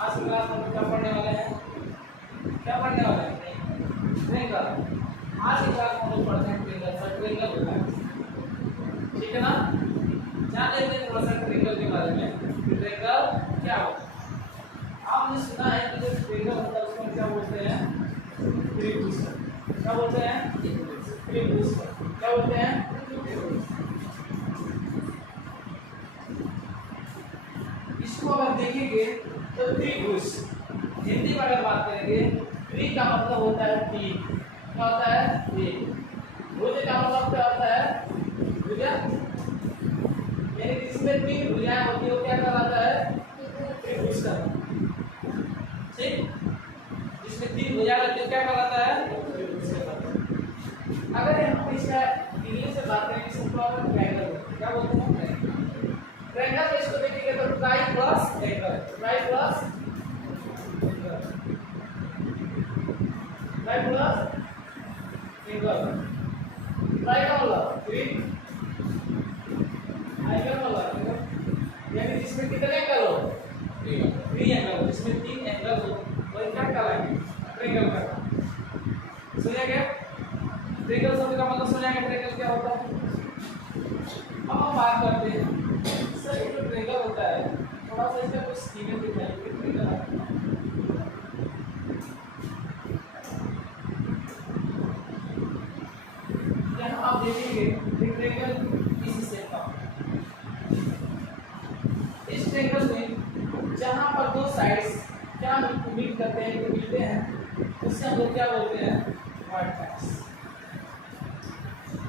आज क्लास में क्या पढ़ने वाले हैं? क्या पढ़ने वाले हैं? ट्रेंगल। आज की क्लास में हम पढ़ते हैं ट्रेंगल। सर ट्रेंगल होता है, ठीक है ना? जान लेते हैं थोड़ा सा ट्रेंगल के बारे में। ट्रेंगल क्या होता है? आपने सुना है कि जो ट्रेंगल होता है उसको क्या बोलते हैं? त्रिभुज। क्या बोलते हैं? त्रिभुज। क्या बोलते हैं? इसको अगर देखेंगे तो त्रिभुज, हिंदी में अगर बात करेंगे, त्रि का मतलब होता है तीन। क्या होता है? तीन। भुज का मतलब क्या होता है? भुजा, यानी जिसमें तीन भुजाएं होती है वो क्या कहलाता है? त्रिभुज का। ठीक, जिसमें तीन भुजाएं होती है क्या कहलाता है? त्रिभुज का। अगर हम इसका इंग्लिश से बात करेंगे इसको ट्रायंगल, क्या बोलते हैं? ट्रायंगल में इसको देखेंगे तो try plus angle, try plus angle, try plus angle. Try का मतलब थ्री, एंगल मतलब यानी जिसमें कितने एंगल हो? थ्री एंगल, जिसमें तीन एंगल हो वही क्या कहलाएंगे? ट्रायंगल का। सुनिए क्या ट्रायंगल शब्द का मतलब? सुनिए ट्रायंगल क्या होता है? अब हम बात करते हैं सर ये जो ट्रेंगल होता है थोड़ा सा इसका कुछ स्कीमें दिखाइए। ट्रेंगल यहाँ आप देखेंगे ट्रेंगल इस शेप का। इस ट्रेंगल में जहाँ पर दो साइड्स क्या मीट करते हैं, मिलते हैं, उससे हम लोग क्या बोलते हैं? वर्टेक्स।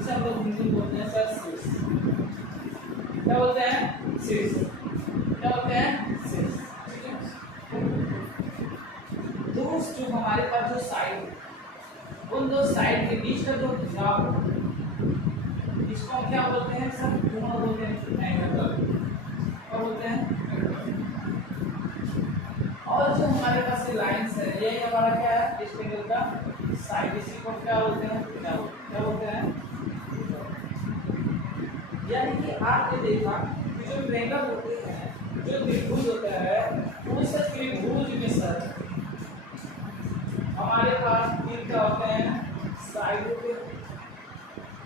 इसे हम लोग हिंदी में बोलते हैं सर शीर्ष। क्या बोलते हैं? शीर्ष। क्या बोलते हैं? शीर्ष। ठीक है। जो हमारे पास जो साइड, उन दो साइड के बीच का जो घिराव हो, इसको हम क्या बोलते हैं? सब कोण बोलते हैं, एंगल। क्या बोलते हैं? और जो हमारे पास ये लाइंस है, यही हमारा क्या है? इस ट्रायंगल का साइड। इसी को क्या बोलते हैं? क्या बोलते हैं? यानी कि आपने देखा कि जो ट्रायंगल होते हैं, जो त्रिभुज होता है, उस त्रिभुज में सर हमारे पास तीन क्या होते हैं? साइड होते हैं।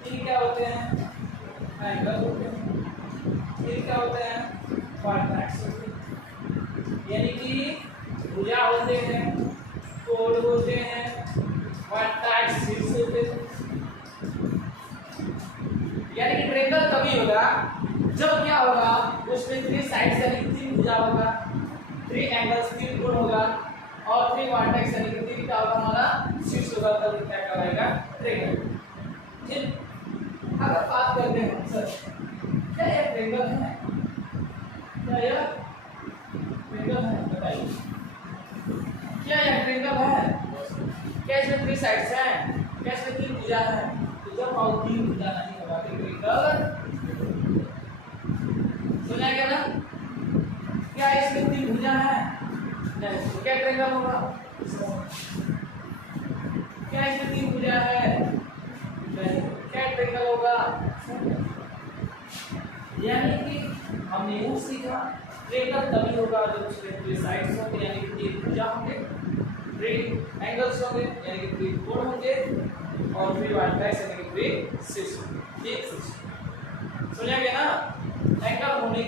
तीन क्या होते हैं? एंगल होते हैं। तीन क्या होते हैं? वर्टेक्स होते हैं। यानी कि भुजा होते हैं, कोण होते हैं, वर्टेक्स शीर्ष होते हैं। यानी कि ट्रायंगल तभी होगा जब क्या होगा? उसमें थ्री साइड्स यानी तीन भुजा होगा, थ्री एंगल्स, तीन कोण होगा और थ्री वर्टेक्स यानी कि तीन क्या होगा? हमारा शीर्ष होगा, तब क्या कहलाएगा? ट्रायंगल। ठीक, अगर बात करते हैं सर क्या यह ट्रायंगल है? क्या यह ट्रायंगल है? बताइए, क्या यह ट्रायंगल है? क्या इसमें थ्री साइड्स हैं? क्या इसमें तीन भुजा हैं? तो जब और तीन भुजा नहीं होगा तो ट्रायंगल सुना क्या ना? क्या इसमें तीन भुजा हैं? नहीं, तो क्या ट्रायंगल होगा? क्या इसमें तीन भुजा है? नहीं, क्या ट्रायंगल होगा? यानी कि हमने वो सीखा ट्रायंगल तभी होगा जब उसमें थ्री साइड्स होंगे यानी कि तीन भुजा होंगे, थ्री एंगल्स होंगे यानी कि थ्री कोण होंगे और थ्री वर्टेक्स यानी कि थ्री शीर्ष होंगे। ठीक, सुनिए क्या ना? ट्रायंगल होने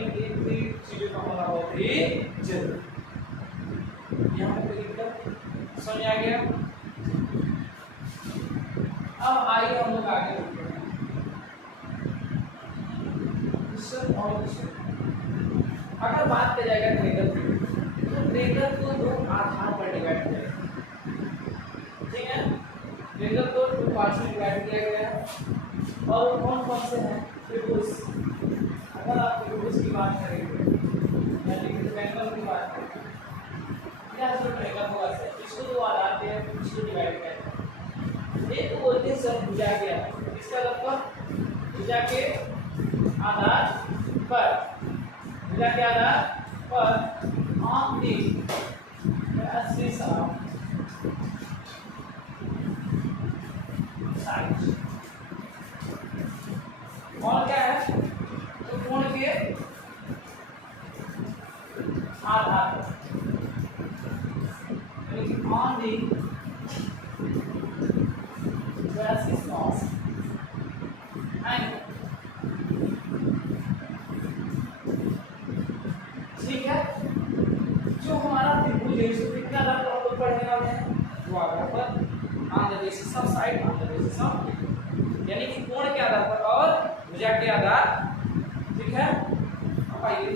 के लिए तीन चीजों का होना बहुत ही जरूरी। यहाँ पे लिखकर समझ आ गया? अब आइए हम लोग आगे बढ़ते हैं। अगर बात की जाएगा ट्रायंगल की, तो ट्रायंगल को दो आधार पर डिवाइड किया गया। ठीक है, ट्रायंगल को दो पार्ट्स में डिवाइड किया गया है और कौन कौन से हैं? त्रिभुज। अगर आप त्रिभुज की की बात करेंगे या ट्रायंगल की बात करेंगे, क्या जो ट्रायंगल होगा सर इसको दो आधार पे इसको डिवाइड करें। एक को बोलते हैं सर भुजा के आधार, इसका मतलब भुजा के आधार पर, भुजा के आधार पर on the axis of side. और क्या है तो कोण के आधार पर on the axis of angle. ठीक है, जो हमारा त्रिभुज है उसको कितना आधार पर हम लोग पढ़ने वाले हैं, वो आधार पर on the basis of side, on the basis of, यानी कि कोण के आधार पर और भुजा के आधार। ठीक है, अब आइए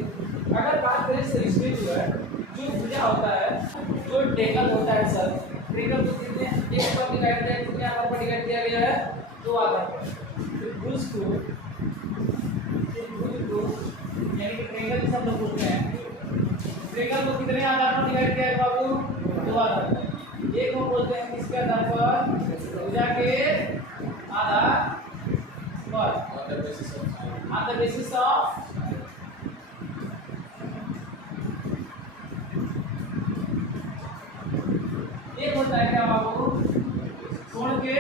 अगर बात करें सर इसमें जो है जो भुजा होता है, जो ट्रायंगल होता है सर, ट्रायंगल को कितने एक पर डिवाइड किया, कितने आधार पर डिवाइड किया गया है, दो आधार पर। त्रिभुज को यानी कि ट्रायंगल जिसे हम लोग बोलते हैं, ट्रायंगल को कितने आधार पर डिवाइड किया है बाबू, दो आधार पर। एक को बोलते हैं किसके आधार पर, भुजा के आधार पर, on the basis of एक होता है क्या बाबू, कोण के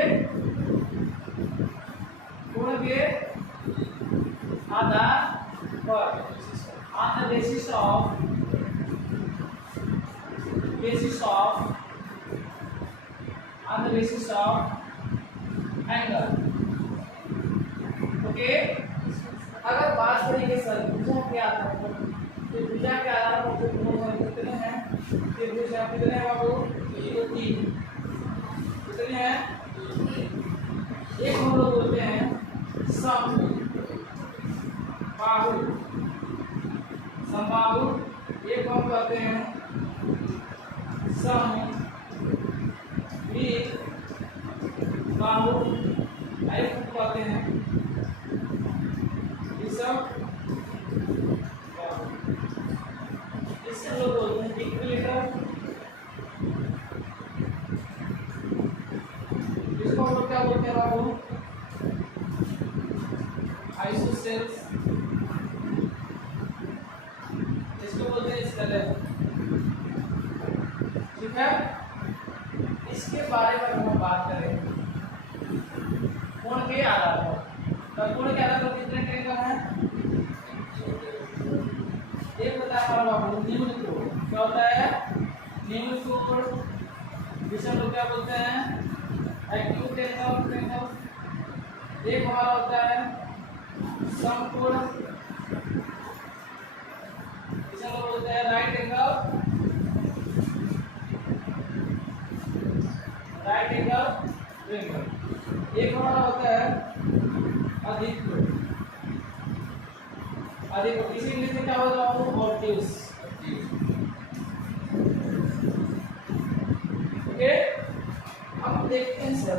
आधार पर, on the basis of on the basis of angle। Okay, अगर बात करेंगे सर भुजा के आधार पर, तो भुजा के आधार पर जो कोण कितने हैं, त्रिभुज कितने हैं बाबू, ये तीन, कितने हैं, एक हम लोग बोलते हैं समबाहु, समबाहु, एक हम कहते हैं समद्विबाहु, एक कहते हैं सब, इससे लोग बोलते हैं इक्विलेटरल, इसको हम लोग क्या बोलते हैं बाबू, आइसोसेल्स, इसको बोलते हैं स्केलेटन। ठीक है, इसके बारे में हम बात करें कोण के आधार पर, तो कोण के आधार पर कितने ट्रायंगल हैं, एक होता है हमारा बाबू निम्न कोण, क्या होता है, निम्न कोण, जिसे हम लोग क्या बोलते हैं एक्यूट ट्रायंगल। एक हमारा होता है समकोण, जिसे हम लोग बोलते हैं right angle, right angle triangle. एक हमारा होता है अधिक कोण, अधिक कोण इसी इंग्लिश में क्या होता है ऑब्ट्यूस। ओके, अब देखते हैं सर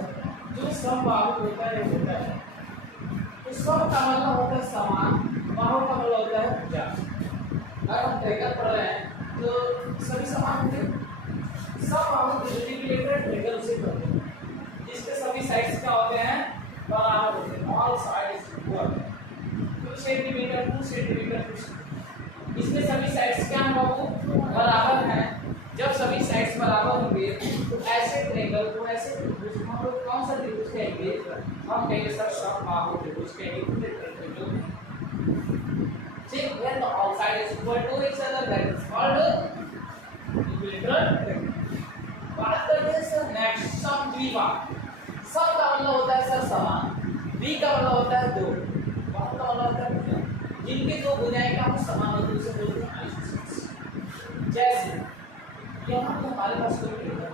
जो समबाहु होता है तो सम का मतलब होता है समान, बाहु का मतलब होता है भुजा। अगर हम ट्रायंगल पढ़ रहे हैं तो सभी समान होंगे, समबाहु इक्विलेटरल ट्रायंगल उसे कहते हैं, जिसके सभी साइड्स क्या होते हैं, बराबर होते हैं, all sides equal, 2 centimetre 2 centimetre, इसमें सभी साइड्स क्या हैं बाबू, बराबर हैं। जब सभी साइड्स बराबर होंगे तो ऐसे ट्रायंगल को, ऐसे त्रिभुज को हम लोग कौन सा त्रिभुज कहेंगे, हम कहेंगे सर समबाहु त्रिभुज कहेंगे। ठीक, when the all side is equal to each other that is called equilateral triangle। बात करते हैं सर नेक्स्ट समद्विबाहु। सम का मतलब होता है सर समान, द्वि का मतलब होता है दो, बाहु का मतलब होता है भुजा, जिनके दो भुजाएं का समान होते हैं उसे बोलते हैं आइसोसेल्स। जैसे यहाँ पे हमारे पास कोई ट्रायंगल,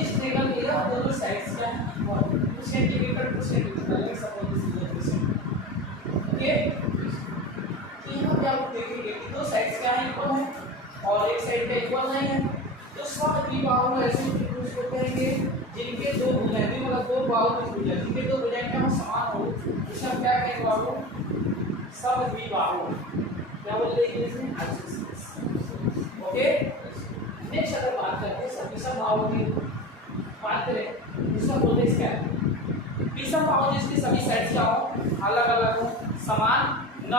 इस ट्रायंगल के दोनों साइड्स क्या हैं, 2 centimetre 2 centimetre, like suppose this is 2 centimetre. Okay, तो यहाँ पे आप देखेंगे कि दो साइड्स क्या हैं, इक्वल हैं और एक साइड पे इक्वल नहीं है, तो समद्विबाहु ऐसे त्रिभुज को कहेंगे जिनके दो भुजाएं, मतलब दो बाहु की भुजा, जिनके दो भुजाएं का समान हो इसे हम क्या कहेंगे बाबू, समद्विबाहु। क्या बोलते हैं इंग्लिश में, आइसोसेलेस। ओके, नेक्स्ट अगर बात करते हैं विषम बाहु की बात करें, इसका बोलते हैं क्या, विषम बाहु जिसकी सभी साइड्स क्या हो, अलग अलग हो, समान न,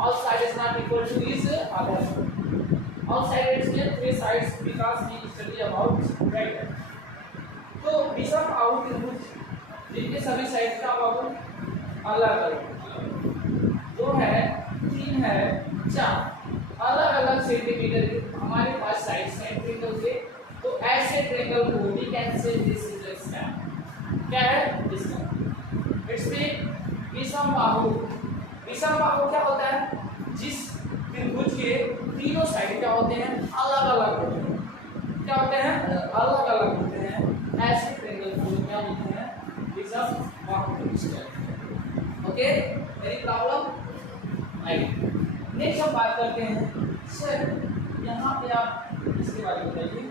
all sides is not equal to each other, all sides mean three sides because we study about right। तो विषम बाहु त्रिभुज जिनके सभी साइड का बाहु अलग अलग, दो है, तीन है, चार अलग अलग सेंटीमीटर के हमारे पास साइड्स हैं ट्रायंगल के। तो ऐसे ट्रायंगल को we can say this is a square. क्या है, इसका इट्स मीन विषम बाहु। विषम बाहु क्या होता है, जिस त्रिभुज के तीनों साइड क्या होते हैं, अलग अलग होते हैं। क्या होते हैं, अलग अलग होते हैं। ऐसे ट्रायंगल को क्या बोलते हैं, विषम बाहु। ओके, मेरी प्रॉब्लम आई। नेक्स्ट हम बात करते हैं सर, यहाँ पे आप इसके बारे में बताइए।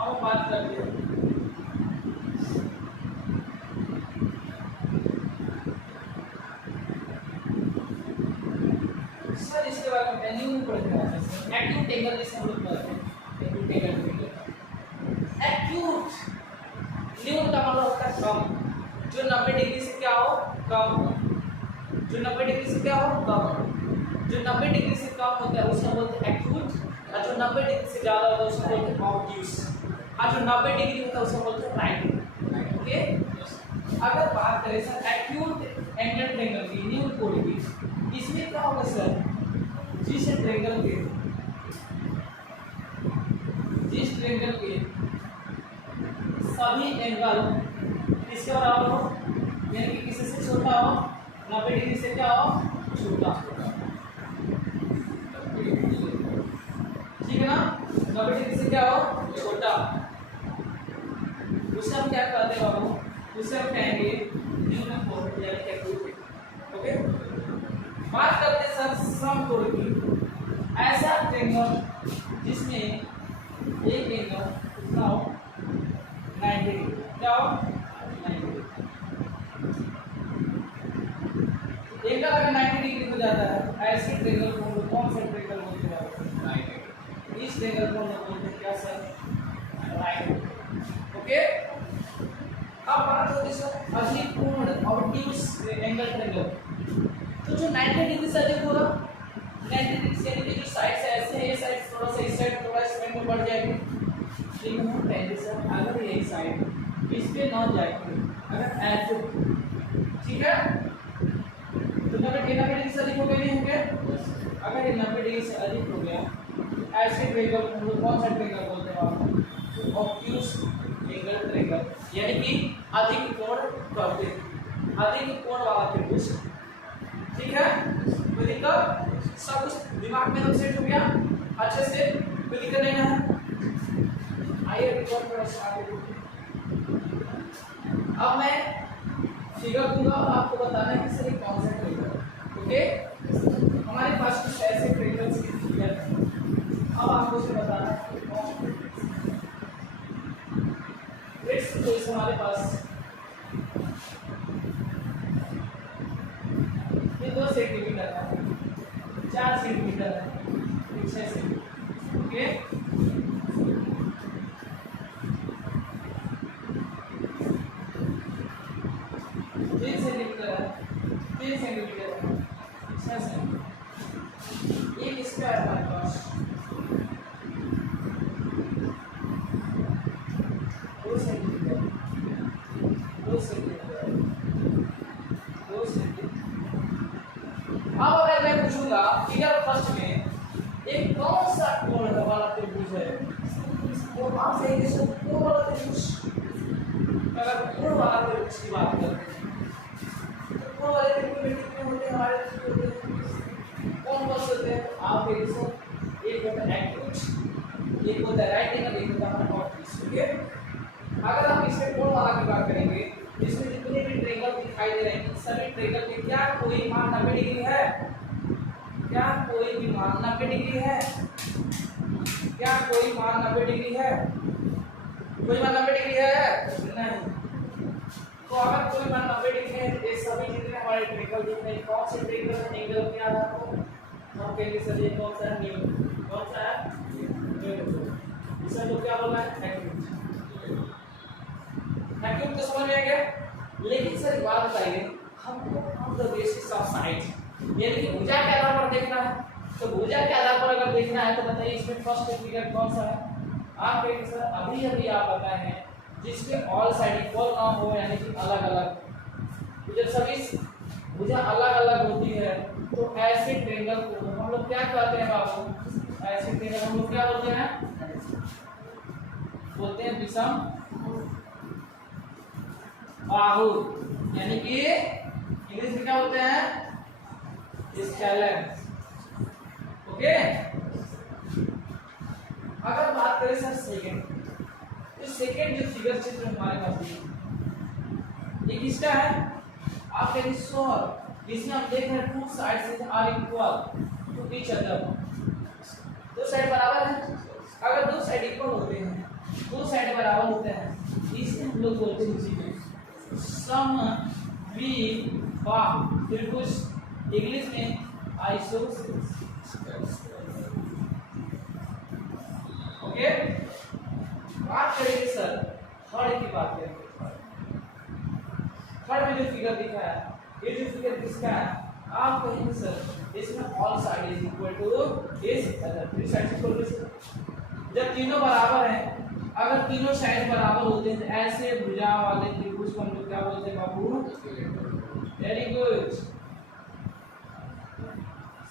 अब बात करते हैं सर इसके बारे में एक्यूट एंगल, जिसे हम लोग कहते हैं एक्यूट एंगल। एक्यूट न्यून का मतलब होता है कम, जो 90 डिग्री से क्या हो, कम हो, जो 90 डिग्री से क्या हो, कम हो। जो 90 डिग्री से कम होता है उसको बोलते हैं एक्यूट, और जो 90 डिग्री से ज़्यादा होता है उसको बोलते हैं ऑब्ट्यूस, और जो 90 डिग्री होता है उसको बोलते हैं राइट। ओके, अगर बात करें सर एक्यूट एंगल ट्रायंगल की, न्यून कोण की, इसमें क्या होगा सर, जिस ट्रायंगल के सभी एंगल किसके बराबर हो, यानी कि किसी से छोटा हो, 90 डिग्री से क्या हो, छोटा। ठीक है ना, 90 डिग्री से क्या हो, छोटा। उसे हम क्या कहते हैं बाबू, उसे हम कहेंगे न्यूनतम कोण यानी एक्यूट। ओके, बात करते हैं सर समकोण की। ऐसा ट्रायंगल जिसमें एक एंगल कितना हो, 90 डिग्री, क्या हो, 90 डिग्री। एंगल अगर 90 डिग्री हो जाता है, ऐसे ट्रायंगल को कौन सा ट्रायंगल बोलते हैं, राइट। इस ट्रायंगल को हम बोलते हैं क्या सर, राइट। ओके, अब बात होती है सर अधिक कोण ऑब्ट्यूस एंगल ट्रायंगल। तो जो 90 डिग्री से अधिक होगा, 90 डिग्री से यानी कि जो साइड्स ऐसे हैं, ये साइड थोड़ा सा इस साइड थोड़ा इस में बढ़ जाएगी। लेकिन हम कहेंगे सर अगर ये साइड इस पे ना जाएगी, अगर ऐसे, ठीक है, तो 90 डिग्री से अधिक हो गया, नहीं हो गया। अगर ये 90 डिग्री से अधिक हो गया, ऐसे ट्रायंगल हम लोग कौन सा ट्रायंगल बोलते हैं बाबू, ऑब्ट्यूस एंगल ट्रायंगल, यानी कि अधिक कोण करते, अधिक कोण वाला त्रिभुज। ठीक है, कोई दिक्कत, सब कुछ दिमाग में एकदम सेट हो गया अच्छे से, कोई दिक्कत नहीं है। आइए रिकॉर्ड पर स्टार्ट करें। अब मैं फिगर दूंगा और आपको बताना है कि सर ये कौन सा ट्रायंगल। ओके, हमारे पास कुछ ऐसे ट्रायंगल्स की फिगर है, अब आपको उसे बताना है कि कौन सा ट्रायंगल। तो इस हमारे पास ये 2 सेंटीमीटर है, 4 सेंटीमीटर है, 6 सेंटीमीटर। ओके, 3 सेंटीमीटर है, 3 सेंटीमीटर है, 6 सेंटीमीटर। एक स्क्वायर हमारे पास 2 सेंटीमीटर, 2 सेंटीमीटर, 2 सेंटीमीटर। अब अगर मैं पूछूंगा फिगर फर्स्ट में एक कौन सा कोण वाला त्रिभुज है, तो आप कहेंगे सर कोण वाला त्रिभुज। अगर कोण वाला त्रिभुज की बात करते हैं, तो कोण वाले त्रिभुज में कितने होते हैं, हमारे कौन कौन से होते हैं, आप कहेंगे सर एक होता है एक्यूट, एक होता है राइट एंगल, एक होता है ऑब्ट्यूस। ओके, अगर हम इसमें कोण वाला की बात करेंगे, इसमें जितने भी ट्रायंगल दिखाई दे रहे हैं सभी ट्रायंगल में क्या कोई मान 90 डिग्री है, क्या कोई भी मान 90 डिग्री है, क्या कोई मान 90 डिग्री है। कोई मान 90 डिग्री है नहीं। तो अगर कोई मान 90 डिग्री है तो ये सभी जितने हमारे ट्रिंगल दिख रहे हैं कौन से ट्रिंगल एंगल के आधार पर हम कहेंगे सर ये कौन सा है न्यू, कौन सा है न्यू। इसे तो क्या बोलना है एक्यूट। एक्यूट तो समझ में आ गया। लेकिन सर एक बात बताइए हमको on the basis of side यानी कि भुजा के आधार पर देखना है। तो भुजा के आधार पर अगर देखना है तो बताइए इसमें फर्स्ट फिगर कौन सा है। आप कहेंगे सर अभी अभी आप बताए हैं जिसके ऑल साइड इक्वल ना हो यानी कि अलग अलग। तो जब सभी भुजा अलग अलग होती है तो ऐसे ट्रायंगल को हम लोग क्या कहते हैं बाबू। ऐसे ट्रायंगल हम लोग क्या बोलते हैं, बोलते हैं विषम बाहु यानी कि इंग्लिश में क्या बोलते हैं स्केलेन। ओके। अगर बात करें सर सेकंड, तो सेकंड जो फिगर चित्र हमारे पास है ये किसका है। आप कहेंगे सर इसमें हम देख रहे हैं two sides are equal to each other. दो साइड बराबर है। अगर दो साइड इक्वल होते हैं, दो साइड बराबर होते हैं, इसे हम लोग बोलते हैं समद्विबाहु त्रिभुज, इंग्लिश में आइसोसेलेस। ओके। बात करेंगे सर थर्ड की बात करेंगे। थर्ड में जो फिगर दिखा है ये जो फिगर किसका है। आप कहेंगे सर इसमें all side is equal to this other, three side equal to. जब तीनों बराबर हैं, अगर तीनों साइड बराबर होते हैं तो ऐसे भुजा वाले त्रिभुज को हम लोग क्या बोलते हैं बाबू। Very good.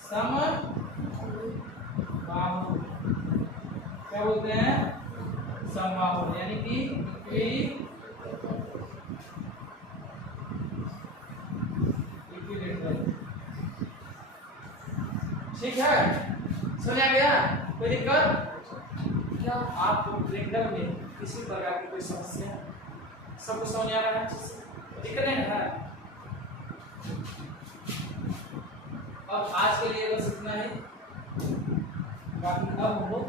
समबाहु क्या बोलते हैं, समबाहु यानी कि ठीक है। समझ आ गया। कोई दिक्कत क्या आपको ट्रायंगल में किसी प्रकार की कोई समस्या सबको समझ आ रहा है, दिक्कत नहीं है। अब आज के लिए बस इतना ही, बाकी अब हम लोग